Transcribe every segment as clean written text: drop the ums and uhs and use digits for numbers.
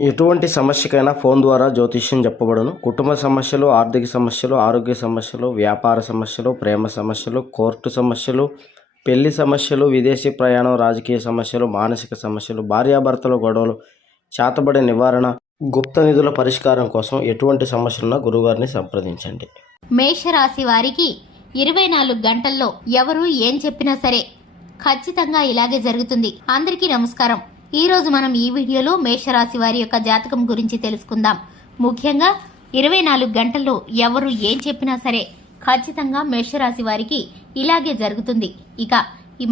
ఎటువంటి సమస్యకైనా ఫోన్ ద్వారా జ్యోతిష్యం చెప్పబడును. కుటుంబ సమస్యలు, ఆర్థిక సమస్యలు, ఆరోగ్య సమస్యలు, వ్యాపార సమస్యలు, ప్రేమ సమస్యలు, కోర్టు సమస్యలు, పెళ్లి సమస్యలు, విదేశీ ప్రయాణం, రాజకీయ సమస్యలు, మానసిక సమస్యలు, భార్యాభర్తల గొడవలు, చేతబడి నివారణ, గుప్త నిధుల పరిష్కారం కోసం ఎటువంటి సమస్యలున్నా గురుగారిని సంప్రదించండి. మేషరాశి వారికి 24 గంటల్లో ఎవరు ఏం చెప్పినా సరే ఖచ్చితంగా ఇలాగే జరుగుతుంది. అందరికీ నమస్కారం. ఈ రోజు మనం ఈ వీడియోలో మేషరాశి వారి యొక్క జాతకం గురించి తెలుసుకుందాం. ముఖ్యంగా 24 గంటల్లో ఎవరు ఏం చెప్పినా సరే ఖచ్చితంగా మేషరాశి వారికి ఇలాగే జరుగుతుంది. ఇక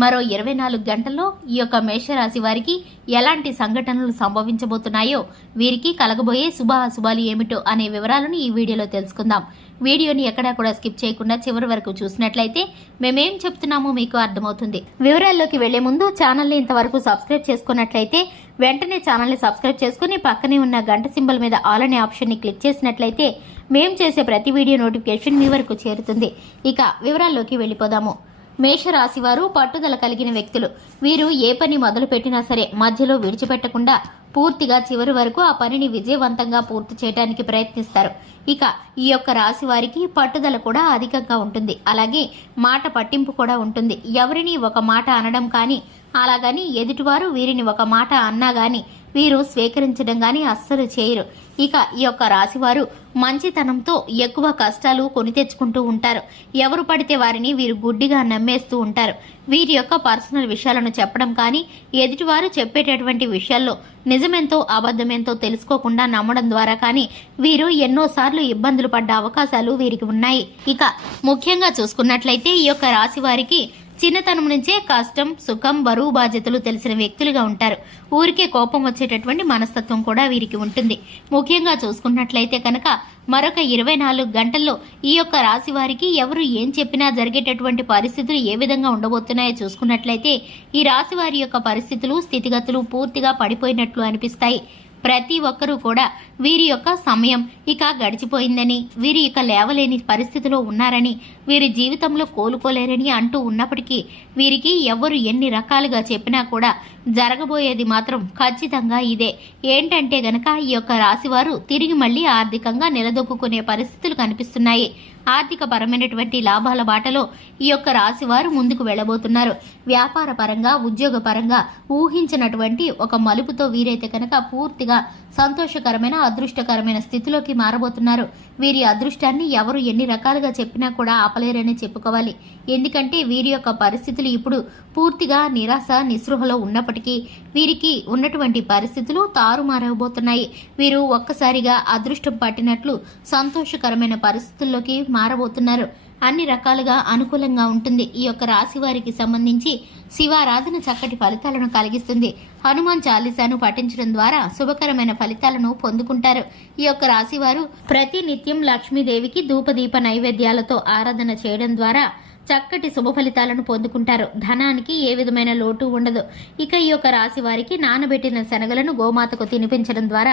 మరో 24 గంటల్లో ఈ యొక్క మేషరాశి వారికి ఎలాంటి సంఘటనలు సంభవించబోతున్నాయో, వీరికి కలగబోయే శుభాశుభాలు ఏమిటో అనే వివరాలను ఈ వీడియోలో తెలుసుకుందాం. వీడియోని ఎక్కడా కూడా స్కిప్ చేయకుండా చివరి వరకు చూసినట్లయితే మేమేం చెప్తున్నామో మీకు అర్థమవుతుంది. వివరాల్లోకి వెళ్లే ముందు ఛానల్ని ఇంతవరకు సబ్స్క్రైబ్ చేసుకున్నట్లయితే వెంటనే ఛానల్ని సబ్స్క్రైబ్ చేసుకుని పక్కనే ఉన్న గంట సింబల్ మీద ఆల్ అనే ఆప్షన్ని క్లిక్ చేసినట్లయితే మేం చేసే ప్రతి వీడియో నోటిఫికేషన్ మీ వరకు చేరుతుంది. ఇక వివరాల్లోకి వెళ్ళిపోదాము. మేషరాశి వారు పట్టుదల కలిగిన వ్యక్తులు. వీరు ఏ పని మొదలు పెట్టినా సరే మధ్యలో విడిచిపెట్టకుండా పూర్తిగా చివరి వరకు ఆ పనిని విజయవంతంగా పూర్తి చేయడానికి ప్రయత్నిస్తారు. ఇక ఈ యొక్క రాశి వారికి పట్టుదల కూడా అధికంగా ఉంటుంది. అలాగే మాట పట్టింపు కూడా ఉంటుంది. ఎవరిని ఒక మాట అనడం కానీ అలాగని ఎదుటివారు వీరిని ఒక మాట అన్నా గాని వీరు స్వీకరించడం గాని అస్సలు చేయరు. ఇక ఈ యొక్క రాశివారు మంచితనంతో ఎక్కువ కష్టాలు కొని తెచ్చుకుంటూ ఉంటారు. ఎవరు పడితే వారిని వీరు గుడ్డిగా నమ్మేస్తూ ఉంటారు. వీరి యొక్క పర్సనల్ విషయాలను చెప్పడం కానీ ఎదుటివారు చెప్పేటటువంటి విషయాల్లో నిజమెంతో అబద్ధమెంతో తెలుసుకోకుండా నమ్మడం ద్వారా కానీ వీరు ఎన్నోసార్లు ఇబ్బందులు పడ్డ అవకాశాలు వీరికి ఉన్నాయి. ఇక ముఖ్యంగా చూసుకున్నట్లయితే ఈ యొక్క రాశి వారికి చిన్నతనం నుంచే కష్టం, సుఖం, బరువు బాధ్యతలు తెలిసిన వ్యక్తులుగా ఉంటారు. ఊరికే కోపం వచ్చేటటువంటి మనస్తత్వం కూడా వీరికి ఉంటుంది. ముఖ్యంగా చూసుకున్నట్లయితే కనుక మరొక 24 గంటల్లో ఈ యొక్క రాశి వారికి ఎవరు ఏం చెప్పినా జరిగేటటువంటి పరిస్థితులు ఏ విధంగా ఉండబోతున్నాయో చూసుకున్నట్లయితే ఈ రాశి వారి యొక్క పరిస్థితులు, స్థితిగతులు పూర్తిగా పడిపోయినట్లు అనిపిస్తాయి. ప్రతి ఒక్కరూ కూడా వీరి యొక్క సమయం ఇక గడిచిపోయిందని, వీరి ఇక లేవలేని పరిస్థితిలో ఉన్నారని, వీరి జీవితంలో కోలుకోలేరని అంటూ ఉన్నప్పటికీ వీరికి ఎవరు ఎన్ని రకాలుగా చెప్పినా కూడా జరగబోయేది మాత్రం ఖచ్చితంగా ఇదే. ఏంటంటే గనక ఈ యొక్క రాశివారు తిరిగి మళ్లీ ఆర్థికంగా నిలదొక్కునే పరిస్థితులు కనిపిస్తున్నాయి. ఆర్థిక పరమైనటువంటి లాభాల బాటలో ఈ యొక్క రాశివారు ముందుకు వెళ్లబోతున్నారు. వ్యాపార పరంగా, ఉద్యోగ పరంగా ఊహించినటువంటి ఒక మలుపుతో వీరైతే కనుక పూర్తిగా సంతోషకరమైన, అదృష్టకరమైన స్థితిలోకి మారబోతున్నారు. వీరి అదృష్టాన్ని ఎవరు ఎన్ని రకాలుగా చెప్పినా కూడా ఆపలేరని చెప్పుకోవాలి. ఎందుకంటే వీరి యొక్క పరిస్థితులు ఇప్పుడు పూర్తిగా నిరాశ, నిస్పృహలో ఉన్నప్పటికీ వీరికి ఉన్నటువంటి పరిస్థితులు తారుమారబోతున్నాయి. వీరు ఒక్కసారిగా అదృష్టం పట్టినట్లు సంతోషకరమైన పరిస్థితుల్లోకి మారబోతున్నారు. అన్ని రకాలుగా అనుకూలంగా ఉంటుంది. ఈ యొక్క రాశి వారికి సంబంధించి శివారాధన చక్కటి ఫలితాలను కలిగిస్తుంది. హనుమాన్ చాలీసాను పఠించడం ద్వారా శుభకరమైన ఫలితాలను పొందుకుంటారు. ఈ యొక్క రాశి వారు ప్రతి నిత్యం లక్ష్మీదేవికి ధూపదీప నైవేద్యాలతో ఆరాధన చేయడం ద్వారా చక్కటి శుభ ఫలితాలను పొందుకుంటారు. ధనానికి ఏ విధమైన లోటు ఉండదు. ఇక ఈ యొక్క రాశి వారికి నానబెట్టిన శనగలను గోమాతకు తినిపించడం ద్వారా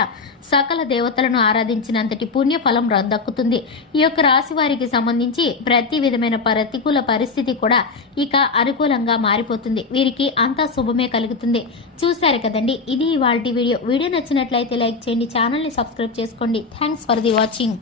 సకల దేవతలను ఆరాధించినంతటి పుణ్య ఫలం దక్కుతుంది. ఈ యొక్క రాశి వారికి సంబంధించి ప్రతి విధమైన ప్రతికూల పరిస్థితి కూడా ఇక అనుకూలంగా మారిపోతుంది. వీరికి అంతా శుభమే కలుగుతుంది. చూశారు కదండి, ఇది ఇవాల్టి వీడియో. వీడియో నచ్చినట్లయితే లైక్ చేయండి, ఛానల్ని సబ్స్క్రైబ్ చేసుకోండి. Thanks for the watching.